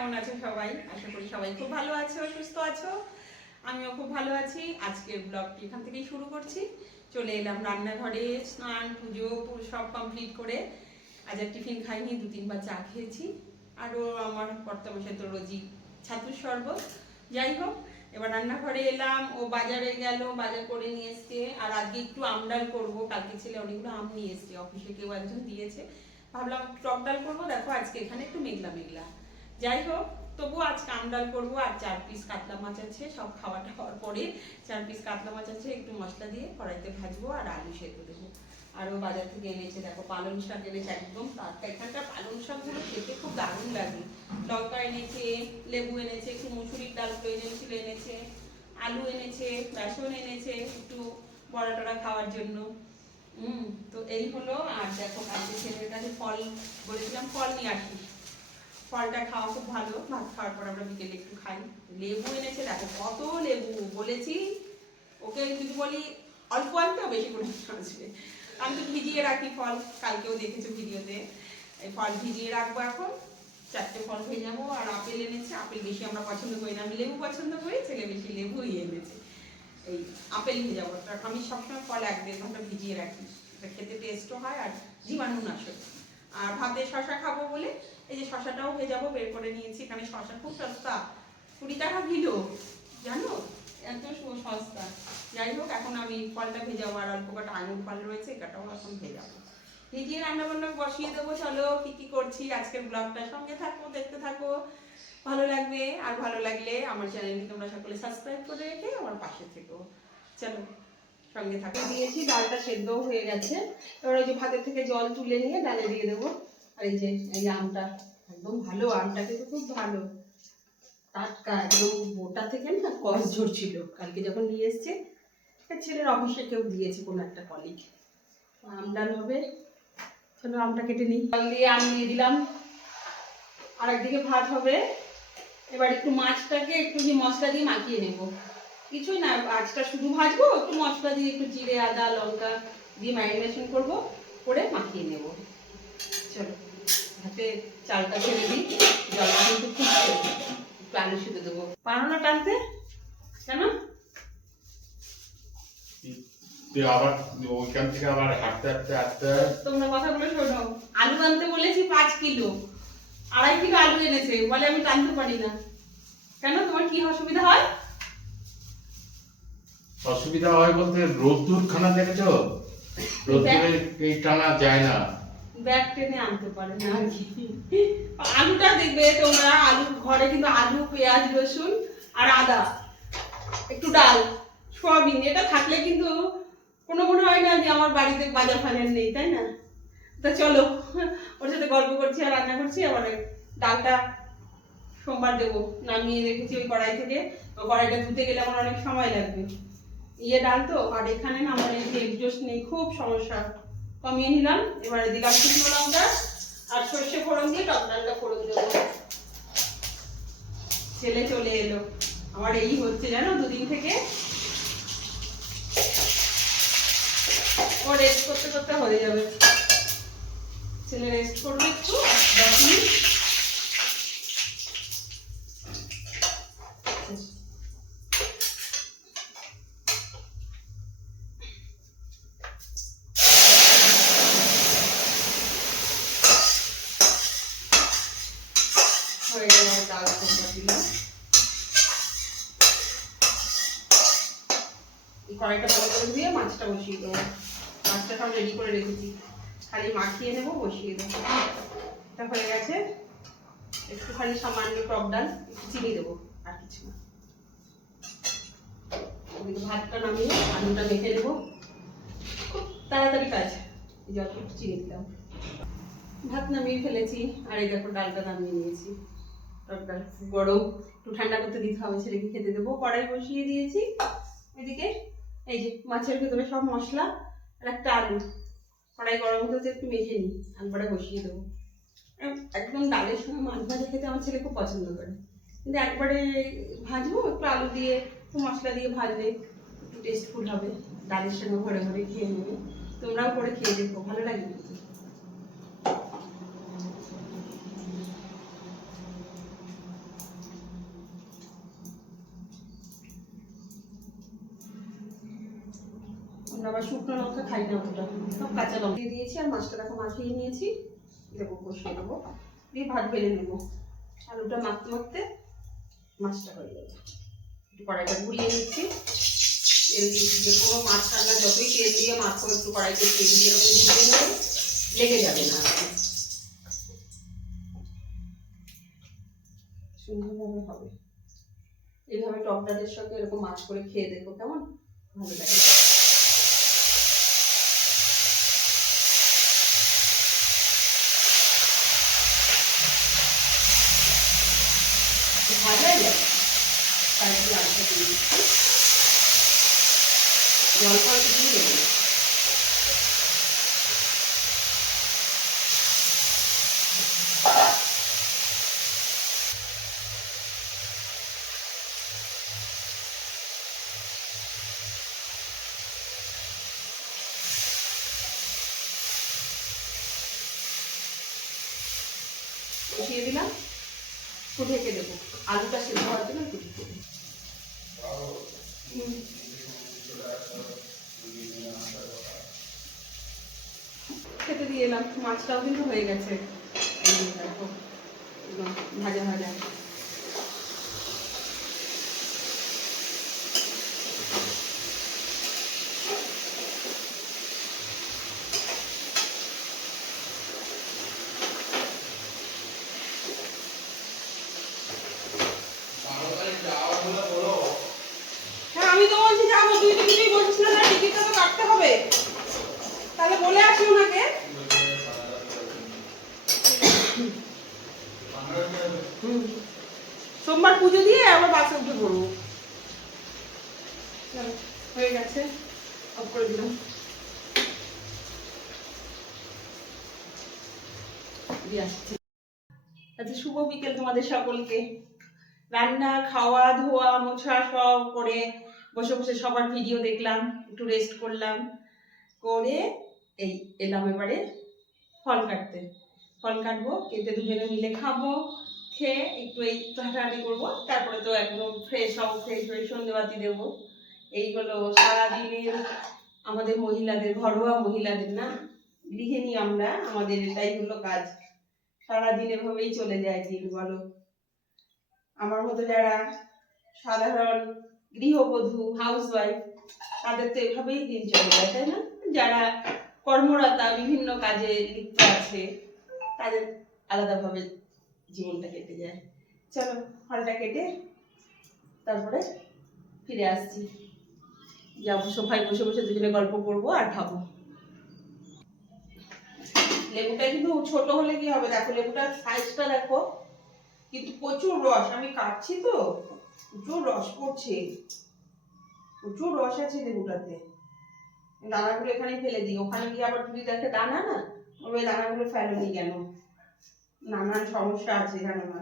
কেমন আছো সবাই? আশা করি সবাই খুব ভালো আছো, সুস্থ আছো। আমিও খুব ভালো আছি। আজকের ব্লগটি এখান থেকেই শুরু করছি। চলে এলাম রান্নাঘরে, স্নান, পুজো সব কমপ্লিট করে। আজ আর টিফিন খাইনি, দু তিনবার চা খেয়েছি। আরও আমার কর্তামশাই তো রোজই ছাতুর শরবত। যাই হোক, এবার রান্নাঘরে এলাম। ও বাজারে গেল, বাজার করে নিয়ে এসছে। আর আজকে একটু আমডাল করব। কালকে ছেলে অনেকগুলো আম নিয়ে এসছে। অফিসে কেউ একজন দিয়েছে। ভাবলাম টক ডাল করব। দেখো আজকে এখানে একটু মেঘলা মেঘলা যাই হোক তবু আজকে আমডাল করব আর চার পিস কাতলা মাছ আছে, সব খাওয়াটা হওয়ার পরে চার পিস কাতলা মাছ আছে, একটু মশলা দিয়ে কড়াইতে ভাজবো আর আলু সেদ্ধ দেবো। আরও বাজার থেকে এনেছে, দেখো পালং শাক এনেছে একদম টাটকা এখানকার পালং শাকগুলো খেতে খুব দারুণ লাগে। লঙ্কা এনেছে, লেবু এনেছে, একটু মুসুরির ডাল প্রয়োজন এনেছে আলু এনেছে, বেসন এনেছে, একটু বড়া টড়া খাওয়ার জন্য। হুম তো এই হলো, আর দেখো কালকে ছেলের কাছে ফল বলেছিলাম, ফল নিয়ে আসিস। ফলটা খাওয়া খুব ভালো, ভাত খাওয়ার পর আমরা বিকেলে একটু খাই। লেবু এনেছে, দেখো কত লেবু, বলেছি ওকে যদি বলি অল্প আনতে বেশি করে আসবে আমি তো ভিজিয়ে রাখি ফল, কালকেও দেখেছ ভিডিওতে। এই ফল ভিজিয়ে রাখব এখন, চারটে ফল হয়ে যাব, আর আপেল এনেছে, আপেল বেশি আমরা পছন্দ করি না। আমি লেবু পছন্দ করি, ছেলে বেশি লেবুই এনেছে। এই আপেল ভেজাবো আমি সবসময় ফল এক দেড় ঘণ্টা ভিজিয়ে রাখি খেতে টেস্টও হয় আর জীবাণুনাশক আর ভাতে শশা খাব বলে এই যে শশাটাও ভেজাবো, বের করে নিয়েছি। এখানে শশা খুব সস্তা। কুড়ি টাকা কিলো, জানো? এত সস্তা। যাই হোক, এখন আমি ফলটা ভেজাবো আর অল্প কটা আঙুর ফল রয়েছে, এটাও এখন ভেজাবো। ভিজিয়ে রান্না বান্না বসিয়ে দেবো, চলো। কি কি করছি? আজকের ব্লগটা সঙ্গে থাকো, দেখতে থাকো। ভালো লাগবে আর ভালো লাগলে আমার চ্যানেলটি তোমরা সকলে সাবস্ক্রাইব করে রেখে আমার পাশে থেকো। চলো। সঙ্গে থাকো। দিয়েছি, ডালটা সেদ্ধও হয়ে গেছে। এবার ওই যে ভাতের থেকে জল তুলে নিয়ে ডালে দিয়ে দেবো। আর এই যে, এই আমটা, একদম ভালো, আমটা কিন্তু খুব ভালো। টাটকা, একদম বোটা থেকে না কস ঝরছিল কালকে যখন নিয়ে এসছে ছেলের অফিসে কেউ দিয়েছে কোনো একটা কলিগ। আম ডাল হবে, চলো আমটা কেটে নিই। জল দিয়ে আম নিয়ে দিলাম। আর একদিকে ভাত হবে। এবার একটু মাছটাকে একটু মশলা দিয়ে মাখিয়ে নেব। কিছুই না মাছটা শুধু ভাজবো একটু মশলা দিয়ে একটু জিরে আদা লঙ্কা দিয়ে ম্যারিনেশন করব করে মাখিয়ে নেব। চলো হাতে চালটা ছেড়ে দিই জলটা কিন্তু ফুটছে একটু আলু দেবো। পারো না টানতে? কেন? আবার ওইখান থেকে আবার হাঁটতে হাঁটতে হাঁটতে তোমরা কথাগুলো শোনো। আলু আনতে বলেছি পাঁচ কিলো। আড়াই কিলো আলু এনেছে বলে আমি টানতে পারি না। কেন? তোমার কি অসুবিধা হয়? অসুবিধা হয় বলতে রোদ্দুর খানা দেখেছ? রোদ্দুরে এই টানা যায় না। ব্যাগ টেনে আনতে পারে না আলুটা দেখবে তোমরা আলু ঘরে কিন্তু আলু পেঁয়াজ রসুন আর আদা। একটু ডাল সয়াবিন এটা থাকলে কিন্তু কোনো মনে হয় না যে আমার বাড়িতে বাজার ফাজার নেই তাই না? তা চলো ওর সাথে গল্প করছি আর রান্না করছি আবার ডালটা সোমবার দেবো। নামিয়ে রেখেছি ওই কড়াই থেকে। কড়াইটা ধুতে গেলে আমার অনেক সময় লাগবে। ইয়ে ডাল তো, আর এখানে না আমার এই এক্সজস্ট নেই, খুব সমস্যা। কমিয়ে নিলাম, এবারে দিলাম শুকনো লঙ্কা আর সর্ষে ফোড়ন দিয়ে টক ডালটা ফোড়ন দেবো। ছেলে চলে এলো। আমার এই হচ্ছে জানো, দুদিন থেকে। ও রেস্ট করতে করতে হয়ে যাবে। ছেলে রেস্ট করবে একটু দশ মিনিট। কড়াইটা ভালো করে ধুয়ে মাছটা বসিয়ে দেবো। মাছটা সব রেডি করে রেখেছি। খালি মাখিয়ে নেব, বসিয়ে দেবো। এটা হয়ে গেছে। একটুখানি সামান্য টক ডাল, একটু চিনি দেবো, আর কিছু না। ভাতটা নামিয়ে আলুটা মেখে দেবো খুব তাড়াতাড়ি কাজ। এই যে অল্প চিনি দিলাম। ভাত নামিয়ে ফেলেছি, আর এই দেখো ডালটা নামিয়ে নিয়েছি। টক ডাল গরম, একটু ঠান্ডা করতে দিতে হবে, ছেলেকে খেতে দেবো। কড়াই বসিয়ে দিয়েছি। এদিকে এই যে মাছের ভেতরে সব মশলা আর একটা আলু। কড়াই গরম হতে একটু মেখে নিই তারপরে বসিয়ে দেবো। একদম ডালের সঙ্গে মাছ ভাজা খেতে আমার ছেলে খুব পছন্দ করে। কিন্তু একবারে ভাজবো, একটু আলু দিয়ে, একটু মশলা দিয়ে ভাজলে একটু টেস্টফুল হবে। ডালের সঙ্গে ভরে ভরে খেয়ে নেবে। তোমরাও করে খেয়ে দেখো, ভালো লাগে কিন্তু আবার শুকনো লঙ্কা খাই না অতটা। সব কাঁচা লঙ্কা। দিয়ে দিয়েছি আর মাছটা দেখো মাখিয়ে নিয়েছি। দেখো, কষিয়ে নেব। দিয়ে ভাত বেড়ে নেব। আলুটা মাখতে মাখতে মাছটা হয়ে যাবে একটু কড়াইটা ঘুরিয়ে নিচ্ছি। তেল যে কোনো মাছ রান্না যতই তেল দিয়ে মাছ করে একটু কড়াইতে তেল দিয়ে এরকম ঘুরিয়ে নেবে, লেগে যাবে না আর সুন্দরভাবে হবে। এইভাবে টক ডালের সঙ্গে এরকম মাছ করে খেয়ে দেখো কেমন? ভালো লাগে। ভাজা যায় তাই জন্য আলুটা দিয়ে দিলাম ঢেকে দেবো। আলুটা সেদ্ধ হওয়ার জন্য একটু করি। খেতে দিয়ে এলাম মাছটাও কিন্তু হয়ে গেছে এই যে দেখো, একদম ভাজা ভাজা হ্যাঁ আমি তো বলছি বলছিস না টিকিটটা তো কাটতে হবে। তাহলে বলে আসি ওনাকে। সোমবার পুজো দিয়ে আবার বাসে উঠে হয়ে গেছে। আচ্ছা শুভ বিকেল তোমাদের সকলকে। রান্না, খাওয়া, ধোয়া, মোছা সব করে বসে বসে সবার ভিডিও দেখলাম, একটু রেস্ট করলাম, করে এই এলাম এবারে ফল কাটতে। ফল কাটবো, কেটে দুজনে মিলে খাব, খেয়ে একটু এই হাঁটাহাঁটি করব, তারপরে তো একদম ফ্রেশ হব ফ্রেশ হয়ে সন্ধেবাতি দেবো। এই হলো সারাদিনের আমাদের মহিলাদের, ঘরোয়া মহিলাদের না? গৃহিণী আমরা, আমাদের এটাই হলো কাজ। সারাদিন এভাবেই চলে যায় দিন, বলো। আমার মতো যারা সাধারণ গৃহবধূ হাউসওয়াইফ তাদের তো এভাবেই দিন চলে যায়, তাই না? যারা কর্মরতা বিভিন্ন কাজে লিপ্ত আছে, তাদের আলাদাভাবে জীবনটা কেটে যায়। চলো ফলটা কেটে তারপরে ফিরে আসছি। যাব, সোফায় বসে বসে দুজনে গল্প করব আর খাব। লেবুটা কিন্তু ছোট হলে কি হবে? দেখো, লেবুটার সাইজটা দেখো, কিন্তু প্রচুর রস। আমি কাটছি তো। প্রচুর রস পড়ছে। প্রচুর রস আছে লেবুটাতে দানাগুলো এখানে ফেলে দিই। ওখানে গিয়ে আবার যদি দেখে দানা না, ওই দানাগুলো ফেলোনি কেন? নানান সমস্যা আছে জানো না।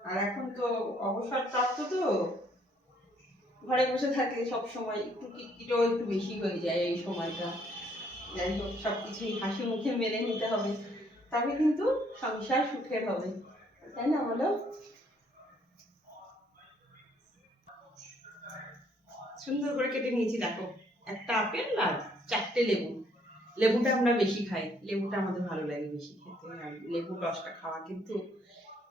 আর এখন তো অবসর প্রাপ্ত তো। ঘরে বসে থাকে সব সময় একটু কিটকিটও একটু বেশি হয়ে যায় এই সময়টা। যাই হোক সব কিছুই হাসি মুখে মেনে নিতে হবে। তবে কিন্তু সংসার সুখের হবে। তাই না বলো? সুন্দর করে কেটে নিয়েছি, দেখো। একটা আপেল আর চারটে লেবু। লেবুটা আমরা বেশি খাই। লেবুটা আমাদের ভালো লাগে বেশি খেতে। আর লেবু রসটা খাওয়া কিন্তু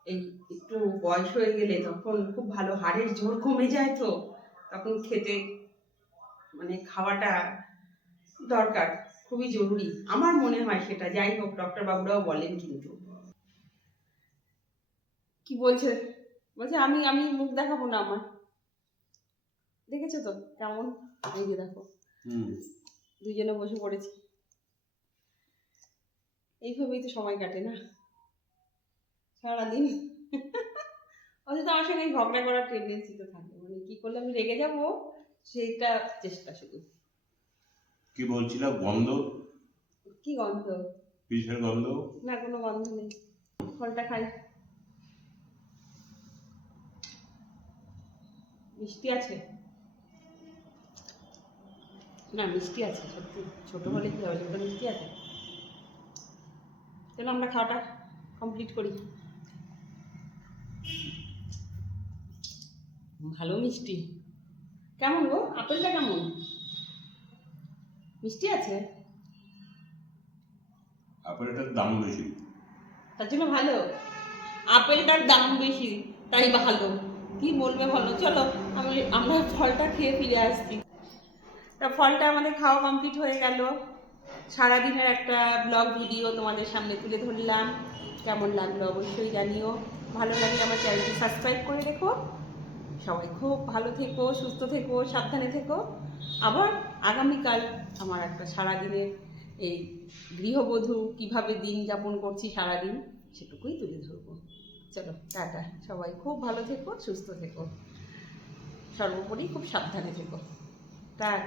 এই একটু বয়স হয়ে গেলে তখন খুব ভালো হাড়ের জোর কমে যায় তো। তখন খেতে মানে খাওয়াটা দরকার, খুবই জরুরি। আমার মনে হয় সেটা। যাই হোক ডক্টর বাবুরাও বলেন কিন্তু। কি বলছে? বলছে আমি আমি মুখ দেখাবো না আমার। দেখেছ তো কেমন? এই যে দেখো। দুজনে বসে পড়েছি। এইভাবেই তো সময় কাটে না। সারাদিন। অথচ তো আমার সঙ্গে ঝগড়া করার টেন্ডেন্সি তো থাকে। মানে কি করলে আমি রেগে যাব সেইটা চেষ্টা শুধু। কি বলছিলাম গন্ধ? কি গন্ধ? কিসের গন্ধ? না কোনো গন্ধ নেই। ফলটা খাই। মিষ্টি আছে? না মিষ্টি আছে সত্যি। ছোট হলে কি হবে ছোট মিষ্টি আছে? চলো আমরা খাওয়াটা কমপ্লিট করি। ভালো মিষ্টি। কেমন গো? আপেলটা কেমন? মিষ্টি আছে? আপেলটার দাম বেশি। তার জন্য ভালো। আপেলটার দাম বেশি তাই ভালো। কি বলবে বলো? চলো, আমি, আমরা ফলটা খেয়ে ফিরে আসছি। তা ফলটা আমাদের খাওয়া কমপ্লিট হয়ে গেল। সারাদিনের একটা ব্লগ ভিডিও তোমাদের সামনে তুলে ধরলাম। কেমন লাগল অবশ্যই জানিও। ভালো লাগলে আমার চ্যানেলটি সাবস্ক্রাইব করে রেখো। সবাই খুব ভালো থেকো, সুস্থ থেকো, সাবধানে থেকো। আবার আগামীকাল আমার একটা সারাদিনের এই গৃহবধূ কীভাবে দিন যাপন করছি সারাদিন, সেটুকুই তুলে ধরবো। চলো টাটা। সবাই খুব ভালো থেকো সুস্থ থেকো। সর্বোপরি খুব সাবধানে থেকো। টাটা।